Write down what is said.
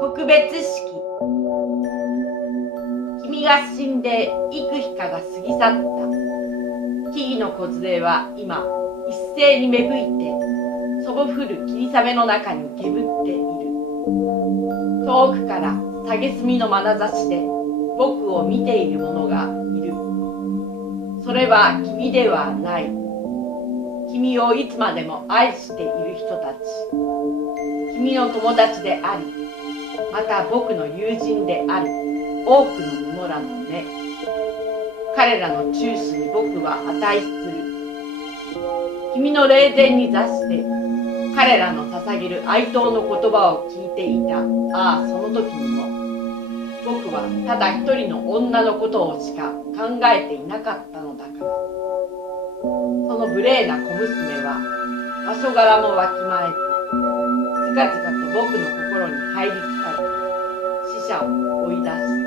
告別式。君が死んで幾日かが過ぎ去った。木々の梢は今一斉に芽吹いて、そぼ降る霧雨の中にけぶっている。遠くから蔑みの眼差しで僕を見ている者がいる。それは君ではない。君をいつまでも愛している人たち。君の友達であり、また僕の友人である多くの者らのね。彼らの中心に僕は値する。君の霊前に座して彼らの捧げる哀悼の言葉を聞いていた。ああ、その時にも僕はただ一人の女のことをしか考えていなかったのだから。その無礼な小娘は場所柄もわきまえず、ずかずかと僕の心に入り浸り、死者を追い出した。